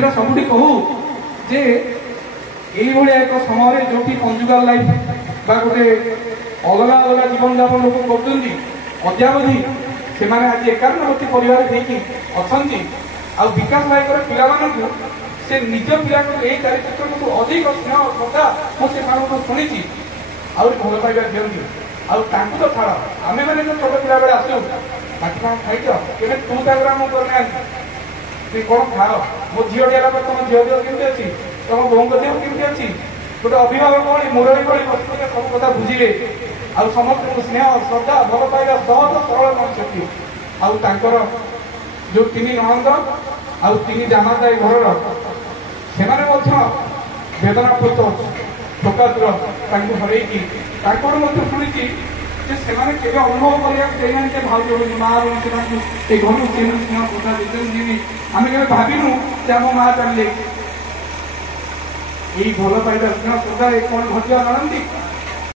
सेटा सबुठी कहू जे এইভাবে এক সময় যেটি কনজুগাল লাইফ বা গোটে অলগা অলগা জীবন যাপন লোক করছেন অদ্যাবধি সে আজ 51টি পরিবার হয়েকি অনেক বিকাশ নায়কর পিলাମାନଙ୍କୁ সে নিজ পিলাଙ୍କୁ এই চারিত্রଠୁ ଅଧିକ ସ୍ନେହ ଶ୍ରଦ୍ଧା ମୁଁ ସେମାନଙ୍କୁ ଶୁଣିଛି ଆହୁରି ଭଲ ପାଇବା ଦିଅନ୍ତି ଆଉ ତାଙ୍କୁ ତ ଛାଡ଼ ଆମେମାନେ ଯେଉଁ ଛୋଟ ପିଲାବେଳେ ଆସୁ ବାକି କ'ଣ ଖାଇଛ କେବେ ତୁ ତାଙ୍କର ଆମକୁ କରିନାହାନ୍ତି ତୁଇ କ'ଣ ଖାଅ ମୋ ଝିଅଟି ହେଲା ପରେ ତମ ଝିଅ ଦେହ କେମିତି ଅଛି ତମ ବୋଉଙ୍କ ଦେହ କେମିତି ଅଛି ଗୋଟେ ଅଭିଭାବକ ଭଳି ମୁରଳୀ ଭଳି ବସିଥିଲେ ସବୁ କଥା ବୁଝିବେ ଆଉ ସମସ୍ତଙ୍କୁ ସ୍ନେହ ଶ୍ରଦ୍ଧା ଭଲ ପାଇବା ସହଜ ସରଳ ମଣିଷଟି ଆଉ ତାଙ୍କର ଯେଉଁ 3 ନଣନ୍ଦ ଆଉ 3 ଜାମାତାଇ ଘରର ସେମାନେ ମଧ୍ୟ ବେଦନାପୂତ ଶୋକାତୁର ତାଙ୍କୁ ହରେଇକି ତାଙ୍କର ମଧ୍ୟ ଶୁଣିଛି ଯେ ସେମାନେ କେବେ ଅନୁଭବ କରିବାକୁ ଦେଇନାହାନ୍ତି ଯେ ଭାଉଜ ବୋଲି ମା ବୋଲି ସେମାନଙ୍କୁ ଏ ଘରକୁ କେମିତି ସ୍ନେହ ଶ୍ରଦ୍ଧା ଦେଇଛନ୍ତି ଆମେ କେବେ ଭାବିନୁ ଯେ ଆମ ମା ଚାଲିଲେ এই ଭଲ ପାଇବା ସ୍ନେହ ଶ୍ରଦ୍ଧାରେ କ'ଣ ଘଟିବା ଜାଣନ୍ତି